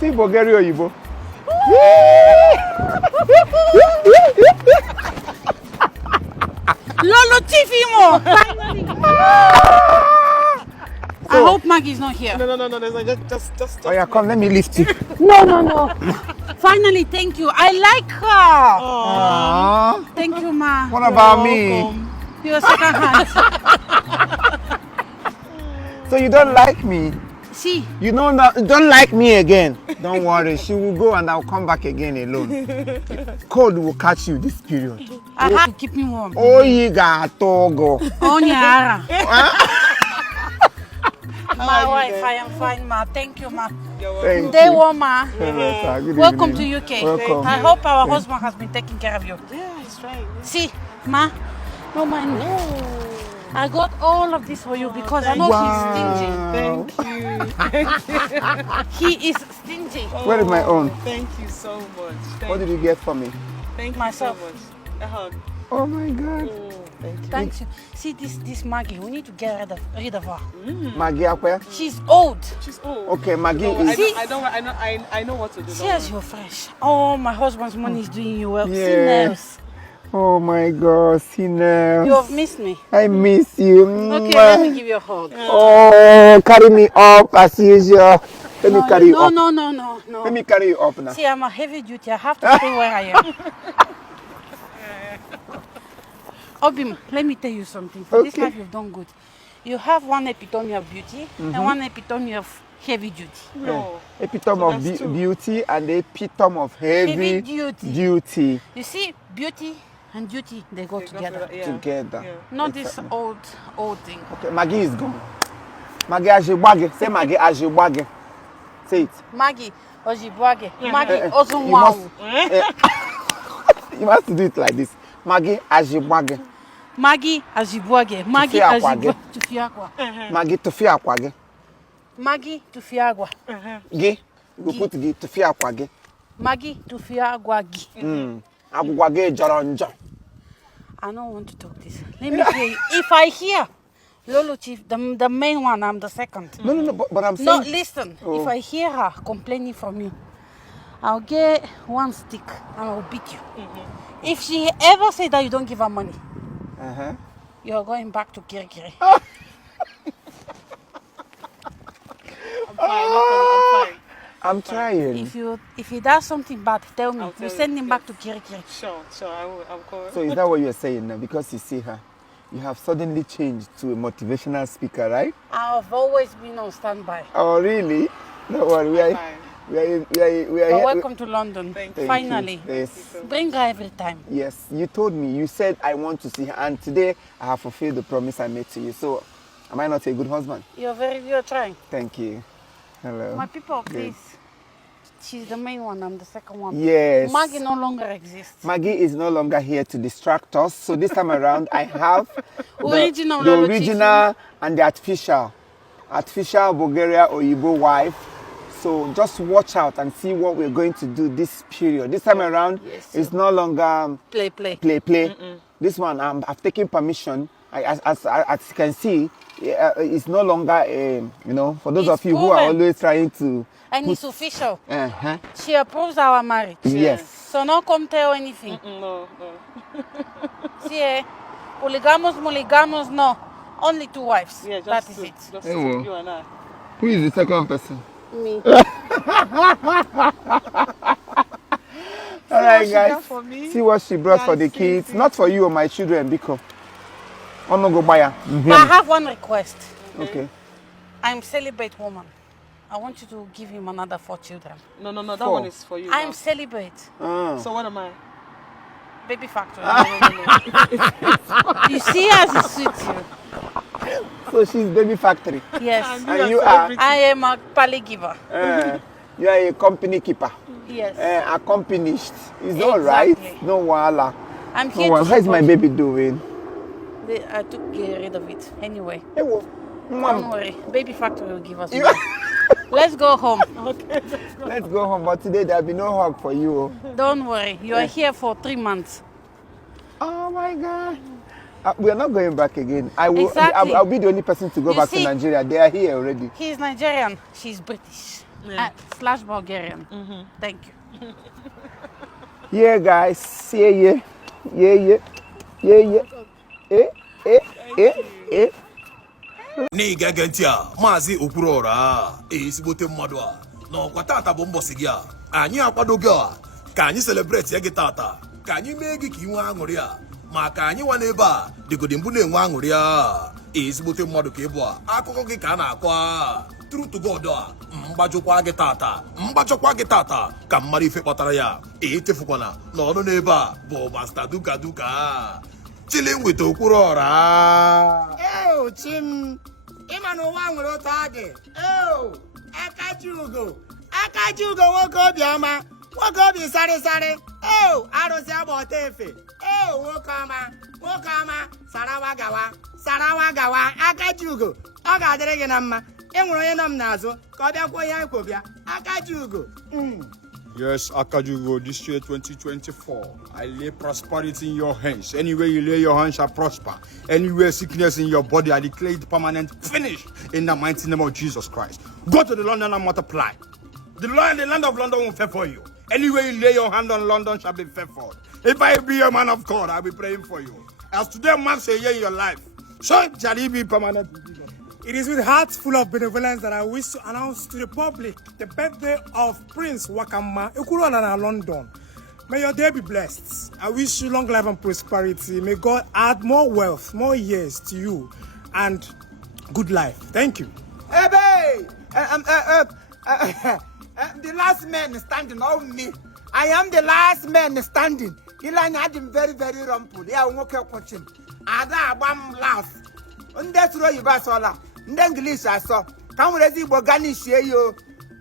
See Bulgarian oyibo. Lolo Tifimo! I hope Maggie is not here. No. Just. Oh yeah, come, let me lift you. No. Finally, thank you. I like her. Aww. Thank you, Ma. What about me? You're second hand. So you don't like me? See, You don't like me again. Don't worry, she will go and I'll come back again alone. Cold will catch you this period. I have to keep me warm. Oh, you got Togo. Onyara. My wife, I am fine, Ma. Thank you, Ma. Thank Day you. one, Ma. Good Welcome evening. to UK. Welcome. I hope our husband has been taking care of you. Yeah, he's trying. See, Ma, no mind me. I got all of this for you because I know Wow. Thank you. he's stingy. He is stingy. Where is my own? Thank you so much. What did you get for me? Thank Myself. you so much. A hug. Oh my God. Thank you. Thanks. See this Maggie. We need to get rid of her. Maggie Akwe? She's old. She's old. Okay, Maggie No, is... I know what to do. See as you're fresh. Oh, my husband's money is doing you well. See Yeah. nails. Oh my God, Sinner. You have missed me. I miss you. Okay, let me give you a hug. Oh, carry me up as usual. Let me carry you up. No. Let me carry you up now. See, I'm a heavy duty. I have to stay where I am. Obim, let me tell you something. For this Okay. life, you've done good. You have one epitome of beauty and one epitome of heavy duty. No. Epitome of that's two. beauty and the epitome of heavy duty You see, beauty and duty, they go together. together. Yeah. Not this old thing. Okay, Maggie is gone. Maggie Ajibwage. Say Maggie Ajibwage. Say it. Maggie, Ojibuage. Maggie, You Ozunwawu. You must do it like this. Maggie Ajibwage. Maggie, Ajibuage. Maggie, Tufiakwage. Tufiakwa. Maggie Tufiakwage. Maggie, Tufiagwa. Gi. You put Gi Tufiakwage. Maggie, Tufiagwagi. Agwage Joronjo. I don't want to talk this. Let me hear you. If I hear Lolo Chief, the main one, I'm the second. No, but I'm saying... No, listen. If I hear her complaining from you, I'll get one stick and I'll beat you. If she ever say that you don't give her money, you're going back to Kirikiri. I'm fine. I'm trying. If he does something bad, tell me. I'll tell You send you, him back to Kirikiri. Sure. I will. I'll call. So is that what you're saying now? Because you see her, you have suddenly changed to a motivational speaker, right? I've always been on standby. Oh, really? No worry. We are Fine. here. But welcome to London. Thank Thank Finally. you. Yes. Bring her every time. Yes. You told me. You said I want to see her, and today I have fulfilled the promise I made to you. So, am I not a good husband? You're trying. Thanly. You. Hello. My people, Good. please. She's the main one, I'm the second one. Yes. Maggie no longer exists. Maggie is no longer here to distract us. So this time around, I have Original the Lolo original and the artificial Bulgaria oyibo wife. So just watch out and see what we're going to do this period. This time around, Yes, it's no longer Play. play. This one, I've taken permission. As you can see, it's no longer, for those It's of you who are proven. always trying to... And it's official. Uh-huh. She approves our marriage. Yes. So no come tell anything. No. See, polygamous, no. Only 2 wives. Yeah, just that is two. it. Just Hey, two, well. you and I. Who is the second person? Me. All right, she guys. got for me. See what she brought for the Guys, see, kids. see. Not for you or my children, because I'm not go buy her. But I have one request. Okay. I'm celibate woman. I want you to give him another 4 children. No, that 4. one is for you. I'm now. celibate. So what am I? Baby factory. No. You see as it suits you. So she's baby factory. Yes. And you are, I am a pally giver. you are a company keeper. Yes. Accomplished. It's all right. Exactly. No wahala. I'm No here wahala. to How is my support baby doing? you. I took get rid of it. Anyway, Hey, well, don't mom. worry. Baby factory will give us You- money. Let's go home. Okay. Let's go home. But today there'll be no hug for you. Don't worry. You are here for 3 months. Oh my God. We are not going back again. I will. Exactly. I'll be the only person to go back to Nigeria. They are here already. He's Nigerian. She's British. / Bulgarian. Thank you. Yeah, guys. Yeah. N'iga genti a Maazị Okwuruọra ezigbote mmadụ a n'ọkwa tata bụ mbọsị gị a anyị akwado gị a ka anyị celebrate gị tata ka anyị mee gị ka ị nwee aṅụrị a ma ka anyị nwa n'ebe a dịgodi mbụ na-enwe aṅụrị a ezigbote mmadụ ka ịbụ a akụkọ gị ka a na-akọ a true to God a mgbajọkwa gị tata ka mmadụ ife kpatara ya etefukwana na ọnụ n'ebe a bụ Master Duka chilling with Okwuruọra. Chim, ịma na ụwa nwere otu ọ dị. Akaji ugo nwoke obiọma, nwoke obi sarịsarị. Arụsị agba ọta efe. Nwoke ọma, sarawa gawa. Akaji ugo, ọ ga-adịrị gị na mma. Enwere onye nọ m n'azụ ka ọ bịakwuo ihe anyị bịa. Akaji ugo. Yes, Akajugo, this year 2024, I lay prosperity in your hands. Anywhere you lay your hands shall prosper. Anywhere sickness in your body, I declare it permanent finish in the mighty name of Jesus Christ. Go to the London and multiply. The land of London will favor you. Anywhere you lay your hand on London shall be favored. If I be a man of God, I'll be praying for you. As today marks a year in your life, so shall it be permanent. It is with hearts full of benevolence that I wish to announce to the public the birthday of Prince Wakama Okwuruọra in London. May your day be blessed. I wish you long life and prosperity. May God add more wealth, more years to you, and good life. Thank you. The last man standing, not me. I am the last man standing. Ilan had him very, very rumpled. Yeah, okay, watching. Ada one last. And that's why you pass all. English I saw. Come with Igbo garnish you.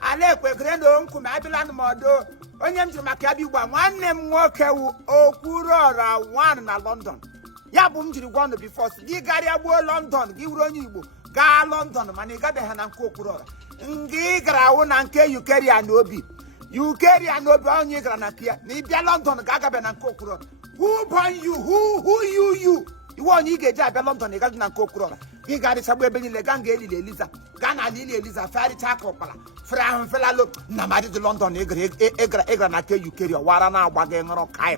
I like a grand uncle, Mabilan Modo. Onyem to Maccabi one name walker Okwuruọra one in London. Yabum to the one before. Give Gariabo London, give Ronibo, Gar London, Maniga and Okwuruọra. Ngigra one anke you carry an obi. You carry an obi on your granakia. Nibia London, Gagaben and Okwuruọra. Who born you? Who you? You want you get a London, you got an Okwuruọra. He got it somewhere Benny Legangeli Eliza, Ghana Lily Eliza, Fairy Chakopala, Fram Fellow, Namadi to London, Egra Nake, you carry a Warana, Wagan or Kai.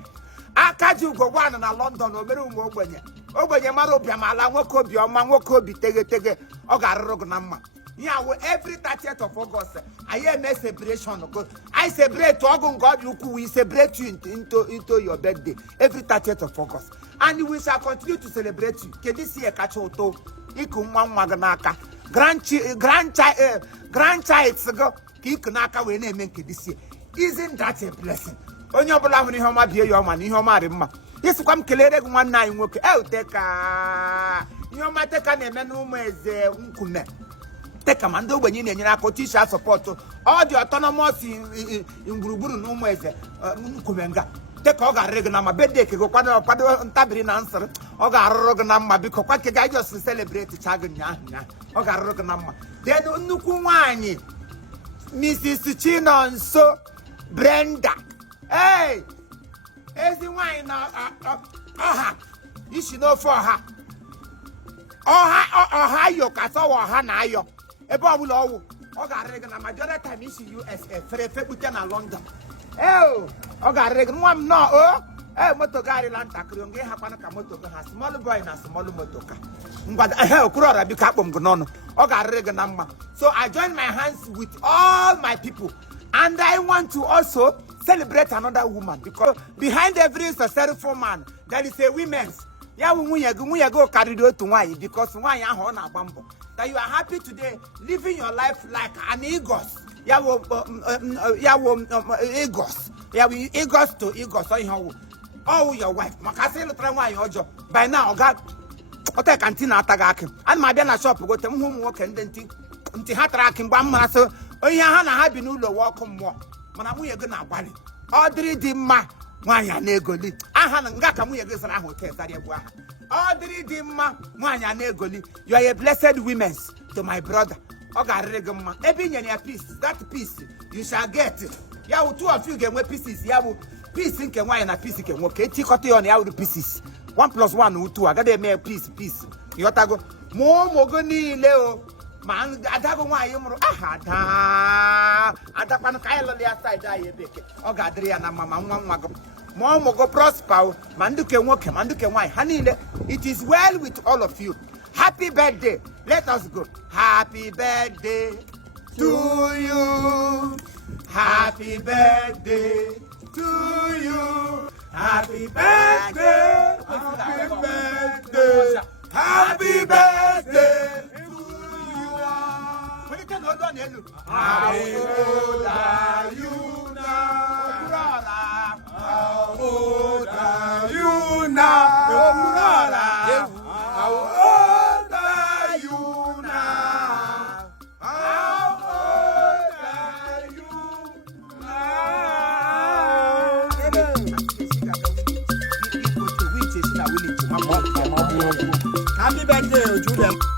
Akaju go one in a London or Merum Ogbanya. Ogbanya Maro Biamala, Woko Bioma, Woko be Tege, Ogaroganama. Yeah, every 30th of August, I am a celebration. I celebrate Ogun God, we celebrate you into your birthday every 30th of August. And we shall continue to celebrate you. Can this year catch auto? Maganaka, grandchild, go, Kikunaka, we name this year. Isn't that a blessing? On your beloved Homa, be your man, Homa. Yes, come clear 1 night work out. Take a your mateka name, no more as Unkume. Take a mando when you need a support all the autonomous in Guruburu, no more as Unkumenga. Take Oga Reganama, birthday, go Pado Tabrin answer, Oga Roganama, because what can I just celebrate Chagana, Oga Roganama. Then Nukuwani, Mrs. Chino and so Brenda. Hey, as the wine, you should know for her. Oh, your castle or Hanayo. Above all, Oga Reganama, majority time is USA, Frebutan London. Oh, Oga Regan, one no, Motogari Lantakrion, Hapanaka Motoka has small boy and small motoka. But I have Okwuruọra Bikapum Gonono, Oga Reganama. So I join my hands with all my people, and I want to also celebrate another woman because behind every successful man, there is a women's. Yeah, we go carry to why because why a bambo. That you are happy today, living your life like an Igos. Igos. Yeah, we Igos to Igos. Oh, your wife. Makaselo try your job. By now, God. Ote cantina atagaki. And my dena shop go to home work and then think. Hatrakin Bamaso. Oh, ya hana happy no welcome more. Manamu gonna wally. Audrey Dimma. Mwanya negoli. Ahana ngaka mu yegesa na hotel sare bua. Audrey Dimma. Mwanya negoli. You are a blessed women to my brother. ọ ga-arịrị gị mma ebe i nyere ya peace that peace you shall get ya bụ two of you ga-enwe pieces ya bụ peace nke nwaanyị na peace nke nwoke etikọta ya ọnụ ya wụrụ pieces 1 + 1 = 2 agaghị eme peace ịghọtago ma ụmụ gị niile o ma adago nwaanyị mụrụ aha adakwanụ ka anyị lụrụ ya saịdị anyị ebe eke ọ ga-adịrị ya na mma ma nwa gị ma ụmụ gị prosper ma ndị ke nwoke ma ndị ke nwaanyị ha niile it is well with all of you. Happy birthday. Let us go. Happy birthday to you. Happy birthday to you. Happy birthday. Happy birthday. Happy birthday to you. When you can hold on, how old are you now? How old are you now? How old are you now? How old are you now? Happy birthday, Julian.